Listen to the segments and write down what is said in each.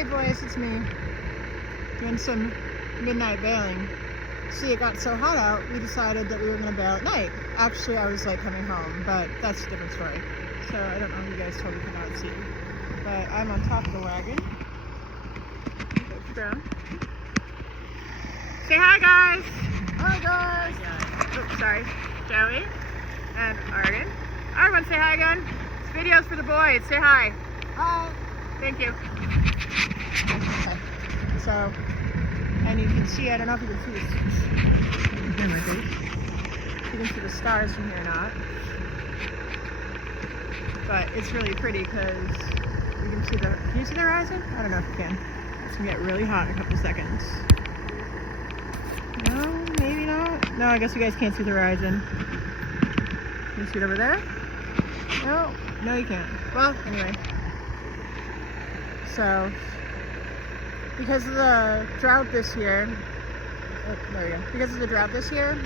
Hey boys, it's me. Doing some midnight bailing. See, it got so hot out, we decided that we were going to bail at night. Actually, I was like coming home, but that's a different story. So I don't know if you guys totally cannot see. But I'm on top of the wagon. Say hi, guys! Hi, guys! Oops, sorry. Joey and Arden. Arden, say hi again. This video's for the boys. Say hi. Hi. Thank you. Okay. So, and you can see, I don't know if you can see this. You can see the stars from here or not. But it's really pretty because you can see can you see the horizon? I don't know if you can. It's gonna get really hot in a couple seconds. No, maybe not. No, I guess you guys can't see the horizon. Can you see it over there? No, no you can't. Well, anyway. So, because of the drought this year, because of the drought this year,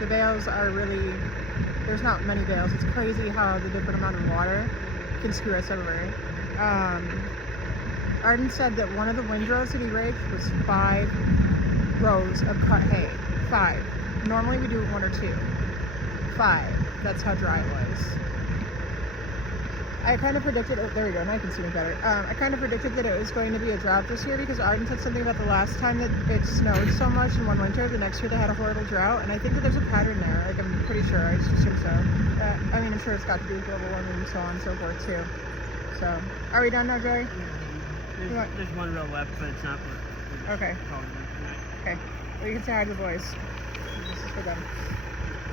the bales are really, there's not many bales. It's crazy how the different amount of water can screw us over. Arden said that one of the windrows that he raked was 5 rows of cut hay. 5. Normally we do 1 or 2. 5. That's how dry it was. I kind of predicted, oh, there we go, now I can see me better. I kind of predicted that it was going to be a drought this year because Arden said something about the last time that it snowed so much in one winter, the next year they had a horrible drought, and I think that there's a pattern there, like I'm pretty sure, I just assume so. I mean, I'm sure it's got to do with global warming and so on and so forth too. So, are we done now, Joey? There's one row left, but it's not for okay. Okay, well you can say hi to the boys. This is for them.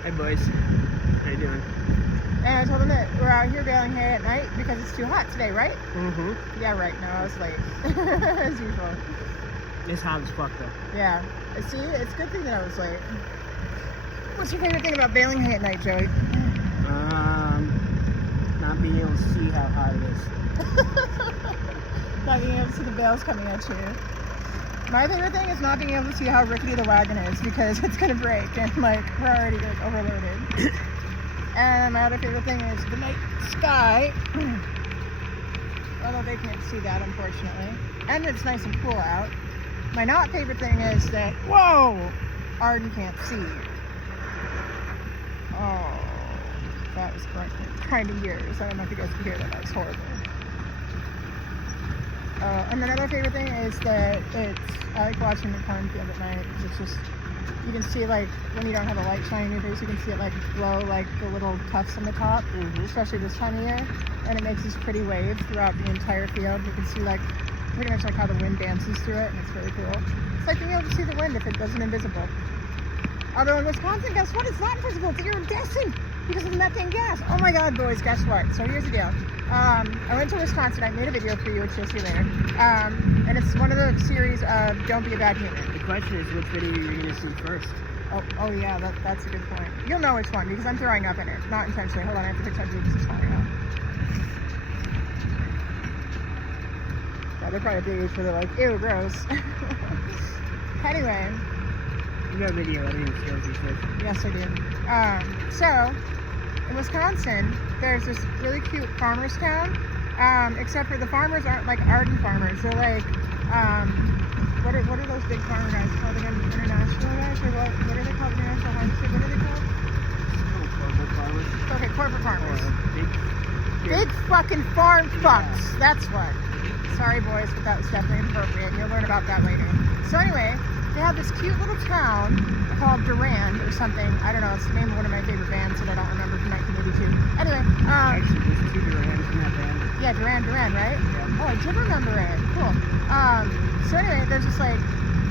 Hey boys, how you doing? And I told them that we're out here bailing hay at night because it's too hot today, right? Mm-hmm. Yeah, right. No, I was late. As usual. It's hot as fuck though. Yeah. See, it's a good thing that I was late. What's your favorite thing about bailing hay at night, Joey? Not being able to see how hot it is. Not being able to see the bales coming at you. My favorite thing is not being able to see how rickety the wagon is because it's going to break and like we're already like overloaded. And my other favorite thing is the night sky. Although they can't see that, unfortunately. And it's nice and cool out. My not favorite thing is that, whoa, Arden can't see. Oh, that was kind of years. I don't know if you guys can hear that. That was horrible. And another favorite thing is that I like watching the cornfield at night because it's just, you can see like when you don't have a light shining in your face, you can see it like glow like the little tufts on the top, especially this time of year, and it makes this pretty wave throughout the entire field. You can see like pretty much like how the wind dances through it, and it's really cool. It's like being able to see the wind if it doesn't invisible. Although in Wisconsin, guess what? It's not invisible. It's iridescent because of the methane gas. Oh my God, boys, guess what? So here's the deal. I went to Wisconsin. I made a video for you, which you'll see later. And it's one of the series of Don't Be a Bad Human. The question is, which video you're going to see first? Oh yeah, that's a good point. You'll know which one because I'm throwing up in it. Not intentionally. Hold on, I have to fix my boobs. It's falling out. Yeah, they're probably big where they're like, ew, gross. Anyway. You got a video editing skills, you said. Yes, I did. So, in Wisconsin, there's this really cute farmer's town, except for the farmers aren't like Arden farmers. They're like, what are those big farmer guys called again? International guys? Or what are they called? International harvesters? What are they called? Corporate farmers. Okay, corporate farmers. Big fucking farm fucks. That's what. Sorry, boys, but that was definitely inappropriate. You'll learn about that later. So anyway, they have this cute little town called Durand or something. I don't know. It's the name of one of my favorite bands that I don't remember from 1982. Anyway. Actually, there's 2 Durands in that band. Yeah, Duran, right? Yeah. Oh, I did remember it. Cool. So anyway, there's this like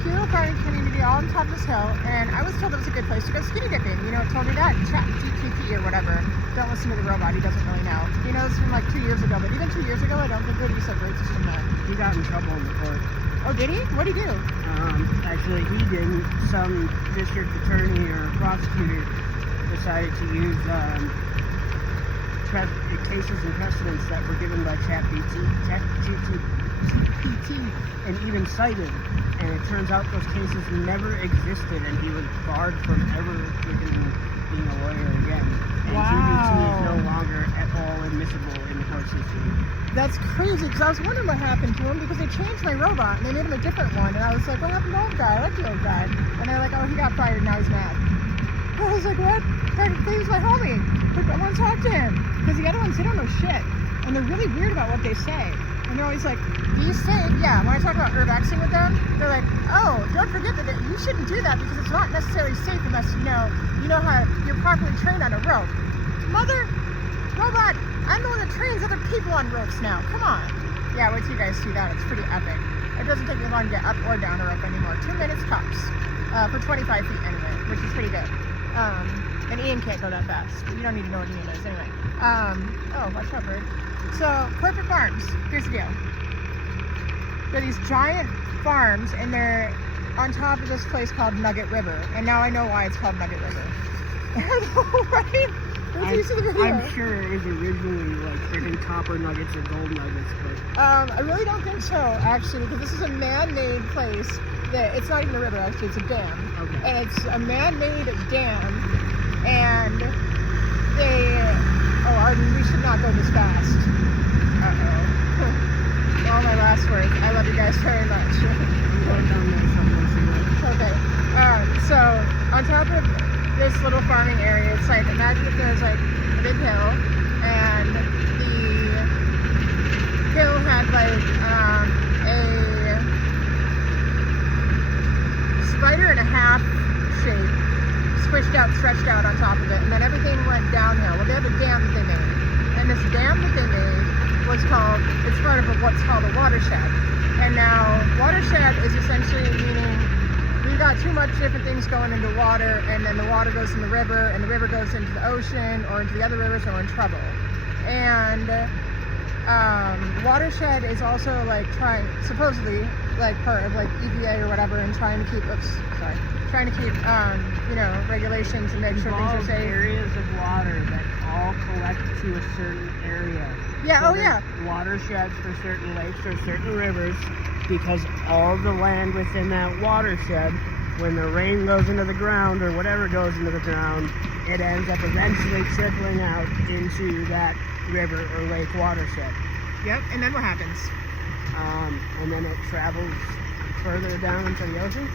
cute little farming community all on top of this hill, and I was told it was a good place to go skinny dipping. You know, it told me that. ChatGPT or whatever. Don't listen to the robot. He doesn't really know. He knows from like 2 years ago, but even 2 years ago, I don't think that he said rates from that. He got in trouble in the court. Oh, did he? What'd he do? Actually, he didn't. Some district attorney or prosecutor decided to use cases and precedents that were given by ChatGPT and even cited. And it turns out those cases never existed, and he was barred from ever freaking being a lawyer again. and GBT is no longer at all admissible in the court system. That's crazy, because I was wondering what happened to him, because they changed my robot and they made him a different one, and I was like, what happened to the old guy? I like the old guy. And they're like, oh, he got fired, now he's mad. I was like, what? He's my homie. Like, I want to talk to him. Because the other ones, they don't know shit. And they're really weird about what they say. And they're always like, do you think, yeah, when I talk about urbexing with them, they're like, oh, don't forget that you shouldn't do that because it's not necessarily safe unless you know how you're properly trained on a rope. Mother, robot, I'm the one that trains other people on ropes now. Come on. Yeah, wait till you guys see that. It's pretty epic. It doesn't take me long to get up or down a rope anymore. 2 minutes tops. For 25 feet anyway, which is pretty good. And Ian can't go that fast. You don't need to know what Ian is anyway. Oh, watch out, bird. So, corporate farms. Here's the deal. There are these giant farms, and they're on top of this place called Nugget River. And now I know why it's called Nugget River. Right? I'm sure it was originally like freaking copper nuggets or gold nuggets, but I really don't think so, actually, because this is a man-made place. It's not even a river, actually, it's a dam. Okay. And it's a man-made dam, and they... Oh, Arden, we should not go this fast. Uh-oh. All my last words. I love you guys very much. I'm going down there somewhere. Okay. So, on top of this little farming area, it's like, imagine if there's like a big hill, and the hill had like a spider and a half shape stretched out on top of it, and then everything went downhill. Well, they have a dam that they made, and this dam that they made was called, it's part of what's called a watershed. And now, watershed is essentially meaning we got too much different things going into water, and then the water goes in the river, and the river goes into the ocean, or into the other rivers, and we're in trouble. And watershed is also like supposedly like part of like EPA or whatever, and trying to keep, regulations and make sure things are safe. Areas of water that all collect to a certain area. Yeah, so oh yeah. Watersheds for certain lakes or certain rivers, because all the land within that watershed, when the rain goes into the ground or whatever goes into the ground, it ends up eventually trickling out into that river or lake watershed. Yep, and then what happens? And then it travels further down into the ocean.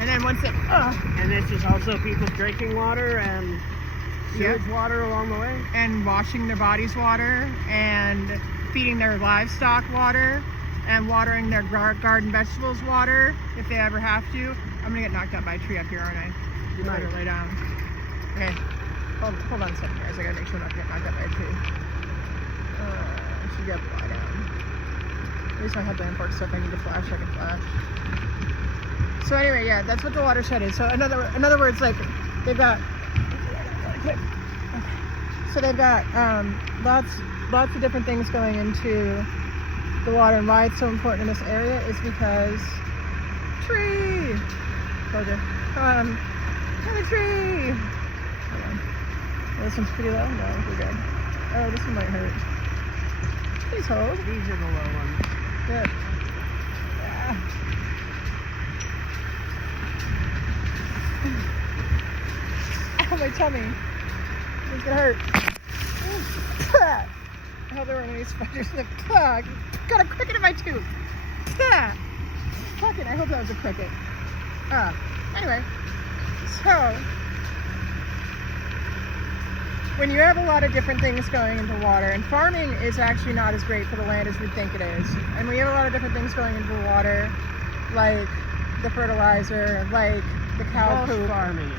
And then once it... And this is also people's drinking water and sewage water along the way. And washing their bodies water, and feeding their livestock water, and watering their garden vegetables water, if they ever have to. I'm gonna get knocked out by a tree up here, aren't I? You might. Better lay down. Okay. Hold on a second, guys. I gotta make sure I'm not getting knocked out by a tree. I should be able to lie down. At least my headlamp works, so if I need to flash, I can flash. So anyway, yeah, that's what the watershed is. So in other words, like, they've got... So they've got lots of different things going into the water, and why it's so important in this area is because tree. Okay, come the tree. Hold on. Oh, this one's pretty low. No, we're good. Oh, this one might hurt. Please hold. These are the low ones. Good. Yeah. Ow, my tummy. It's gonna hurt. I hope there weren't any spiders in the plug. Got a cricket in my tooth. Fuck it, I hope that was a cricket. Anyway, so when you have a lot of different things going into water, and farming is actually not as great for the land as we think it is, and when you have a lot of different things going into the water, like the fertilizer, like the cow Most poop. farming.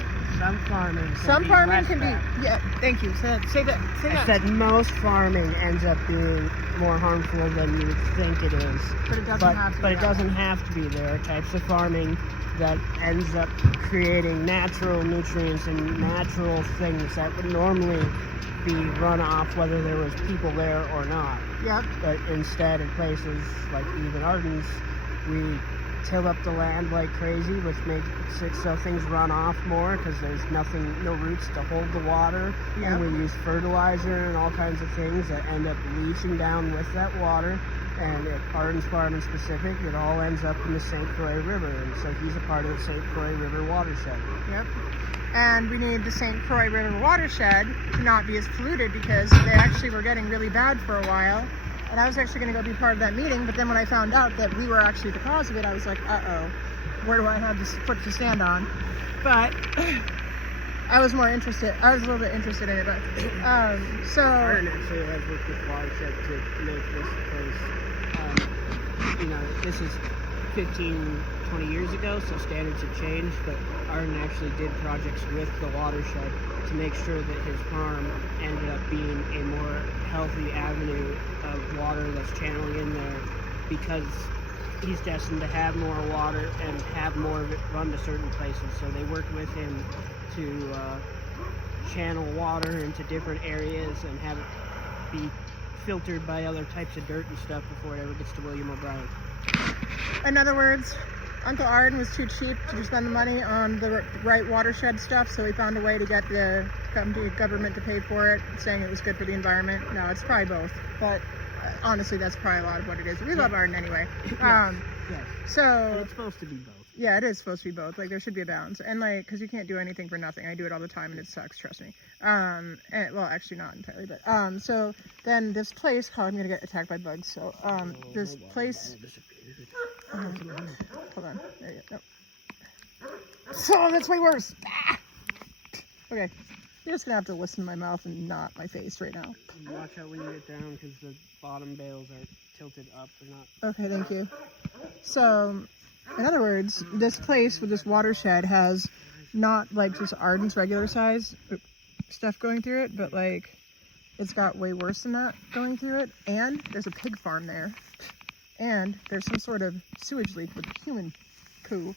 Some farming can be, yeah, thank you. Say that. I said most farming ends up being more harmful than you would think it is. But it doesn't have to be. But it doesn't have to be. There are types of farming that ends up creating natural nutrients and natural things that would normally be run off whether there was people there or not. Yep. But instead, in places like even Arden's, we till up the land like crazy, which makes it so things run off more because there's no roots to hold the water. Yep. And we use fertilizer and all kinds of things that end up leaching down with that water. And at Arden's Farm in specific, it all ends up in the St. Croix River. And so he's a part of the St. Croix River watershed. Yep. and we need the St. Croix River watershed to not be as polluted because they actually were getting really bad for a while. And I was actually going to go be part of that meeting, but then when I found out that we were actually the cause of it, I was like, uh-oh, where do I have this foot to stand on? But I was more interested. I was a little bit interested in it, but so. Aaron actually has worked with watershed to make this place. You know, this is 15, 20 years ago, so standards have changed, but Arden actually did projects with the watershed to make sure that his farm ended up being a more healthy avenue of water that's channeling in there, because he's destined to have more water and have more of it run to certain places. So they worked with him to channel water into different areas and have it be filtered by other types of dirt and stuff before it ever gets to William O'Brien. In other words, Uncle Arden was too cheap to spend the money on the right watershed stuff, so he found a way to get the government to pay for it, saying it was good for the environment. No, it's probably both, but honestly, that's probably a lot of what it is. We love Arden anyway. Yes. So And it's supposed to be both. yeah, it is supposed to be both. Like, there should be a balance, and like, because you can't do anything for nothing. I do it all the time, and it sucks. Trust me. And, well, actually, not entirely, but so then this place. Oh, I'm gonna get attacked by bugs. So this place. Hold on. There you go. Nope. So that's way worse. Ah! Okay, you're just gonna have to listen to my mouth and not my face right now. Watch out when you get down, because the bottom bales are tilted up. They're not. Okay, thank you. So, in other words, this place with this watershed has not like just Arden's regular size stuff going through it, but like it's got way worse than that going through it. And there's a pig farm there. And there's some sort of sewage leak with human poo,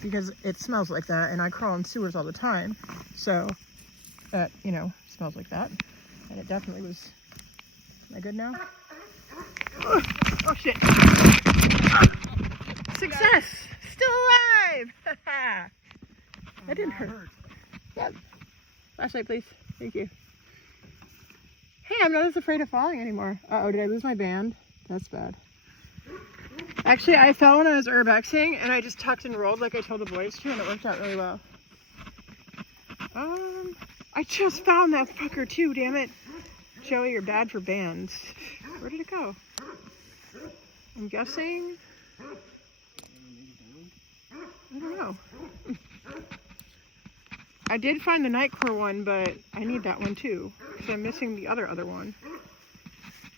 because it smells like that, and I crawl in sewers all the time, so that, you know, smells like that. And it definitely was. Am I good now? Oh shit. Success! Still alive! That didn't hurt. Yeah. Flashlight, please. Thank you. Hey, I'm not as afraid of falling anymore. Uh-oh, did I lose my band? That's bad. Actually, I fell when I was urbexing, and I just tucked and rolled like I told the boys to, and it worked out really well. I just found that fucker too, damn it. Joey, you're bad for bands. Where did it go? I'm guessing. I don't know. I did find the Nightcore one, but I need that one too, because I'm missing the other one.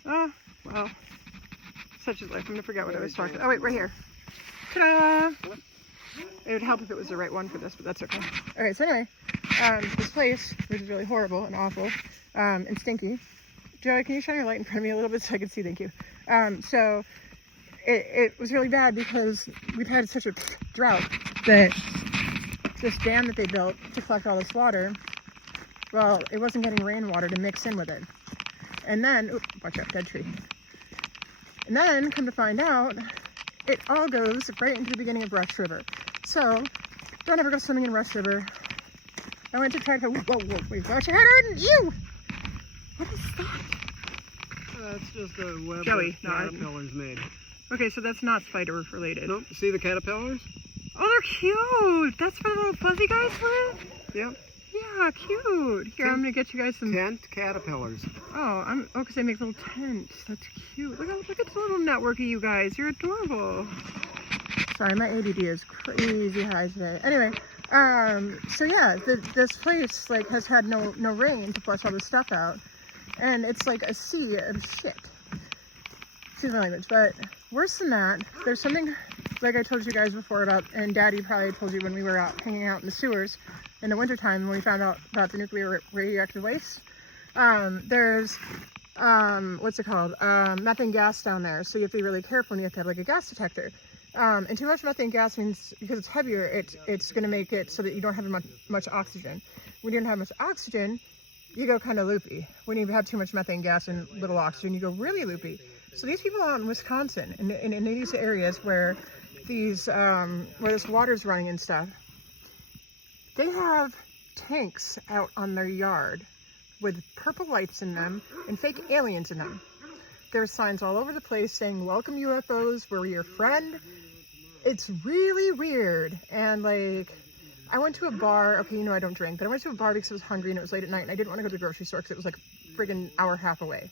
Ah, well. Such is life. I'm gonna forget what I was talking about. Oh wait, right here. Ta-da! It would help if it was the right one for this, but that's okay. Alright, so anyway, this place, which is really horrible and awful, and stinky. Joey, can you shine your light in front of me a little bit so I can see? Thank you. So it was really bad because we've had such a drought that this dam that they built to collect all this water, well, it wasn't getting rainwater to mix in with it. And then, oops, watch out, dead tree. And then, come to find out, it all goes right into the beginning of Rush River. So, don't ever go swimming in Rush River. I went to try to, whoa, wait, watch your head, Arden, ew! What is that? That's just a web Joey, that caterpillars made. Okay, so that's not spider related. Nope, see the caterpillars? Oh, they're cute! That's what the little fuzzy guys were? Yep. Yeah, cute. Here, I'm gonna get you guys some. Tent caterpillars. Oh, because they make little tents. That's cute. Look at the little network of you guys. You're adorable. Sorry, my ADD is crazy high today. Anyway, so yeah, this place like has had no rain to flush all this stuff out, and it's like a sea of shit. Excuse my language, but worse than that, there's something like I told you guys before about, and Daddy probably told you when we were out hanging out in the sewers in the wintertime when we found out about the nuclear radioactive waste. There's what's it called? Methane gas down there, so you have to be really careful, and you have to have like a gas detector. And too much methane gas means, because it's heavier, it's going to make it so that you don't have much oxygen. When you don't have much oxygen, you go kind of loopy. When you have too much methane gas and little oxygen, you go really loopy. So these people out in Wisconsin, in these areas where these where this water's running and stuff, they have tanks out on their yard with purple lights in them and fake aliens in them. There's signs all over the place saying, "Welcome UFOs, we're your friend." It's really weird, and like, I went to a bar. Okay, you know I don't drink, but I went to a bar because I was hungry and it was late at night and I didn't want to go to the grocery store because it was like friggin' hour and a half away.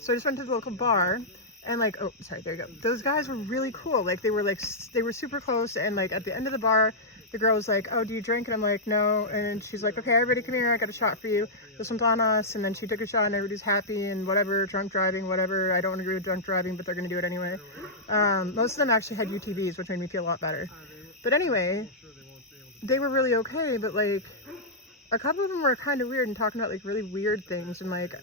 So I just went to the local bar and like, oh, sorry, there you go. Those guys were really cool. Like they were super close, and like at the end of the bar, the girl was like, oh, do you drink? And I'm like, no. And she's like, okay, everybody come here. I got a shot for you. This one's on us. And then she took a shot and everybody's happy and whatever, drunk driving, whatever. I don't agree with drunk driving, but they're going to do it anyway. Most of them actually had UTVs, which made me feel a lot better. But anyway, they were really okay. But like a couple of them were kind of weird and talking about like really weird things. And like,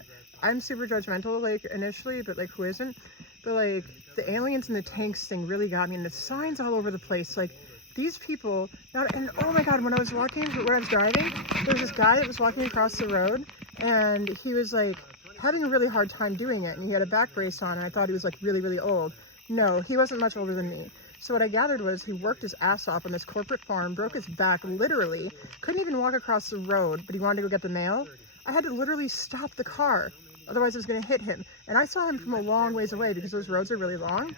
I'm super judgmental, like initially, but like who isn't? But like the aliens in the tanks thing really got me, and the signs all over the place. Like these people, and oh my God, when I was walking, where I was driving, there was this guy that was walking across the road, and he was like having a really hard time doing it, and he had a back brace on, and I thought he was like really, really old. No, he wasn't much older than me. So what I gathered was he worked his ass off on this corporate farm, broke his back literally, couldn't even walk across the road, but he wanted to go get the mail. I had to literally stop the car, otherwise I was going to hit him. And I saw him from a long ways away because those roads are really long.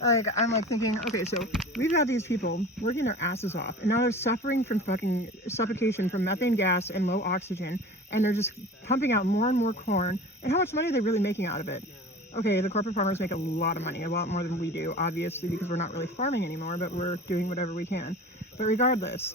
Like, I'm like thinking, okay, so we've got these people working their asses off, and now they're suffering from fucking suffocation from methane gas and low oxygen, and they're just pumping out more and more corn. And how much money are they really making out of it? Okay, the corporate farmers make a lot of money, a lot more than we do, obviously, because we're not really farming anymore, but we're doing whatever we can. But regardless,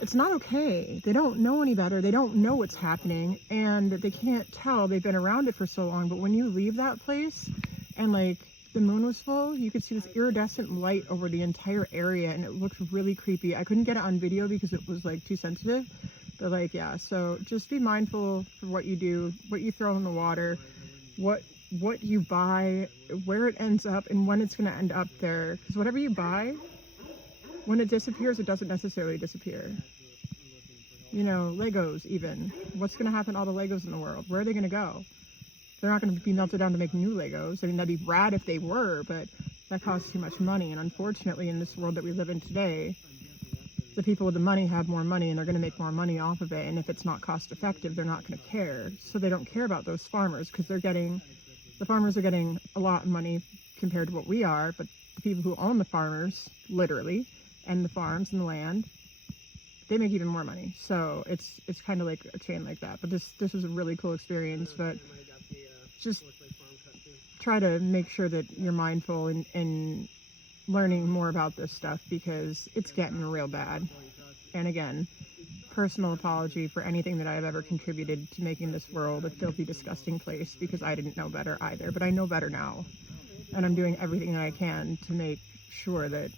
it's not okay. They don't know any better. They don't know what's happening, and they can't tell. They've been around it for so long, but when you leave that place and like the moon was full, you could see this iridescent light over the entire area, and it looked really creepy. I couldn't get it on video because it was like too sensitive, but like, yeah, so just be mindful for what you do, what you throw in the water, what you buy, where it ends up, and when it's going to end up there, because whatever you buy, when it disappears, it doesn't necessarily disappear. You know, Legos even. What's going to happen to all the Legos in the world? Where are they going to go? They're not going to be melted down to make new Legos. I mean, that'd be rad if they were, but that costs too much money. And unfortunately, in this world that we live in today, the people with the money have more money, and they're going to make more money off of it. And if it's not cost effective, they're not going to care. So they don't care about those farmers, because the farmers are getting a lot of money compared to what we are. But the people who own the farmers, literally, and the farms and the land, they make even more money. So it's kind of like a chain like that. But this was a really cool experience. But just try to make sure that you're mindful in learning more about this stuff, because it's getting real bad. And again, personal apology for anything that I've ever contributed to making this world a filthy, disgusting place, because I didn't know better either. But I know better now, and I'm doing everything that I can to make sure that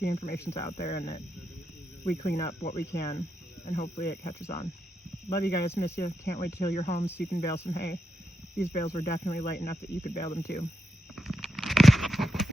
the information's out there and that we clean up what we can, and hopefully it catches on. Love you guys, miss you. Can't wait till you're home so you can bale some hay. These bales were definitely light enough that you could bale them too.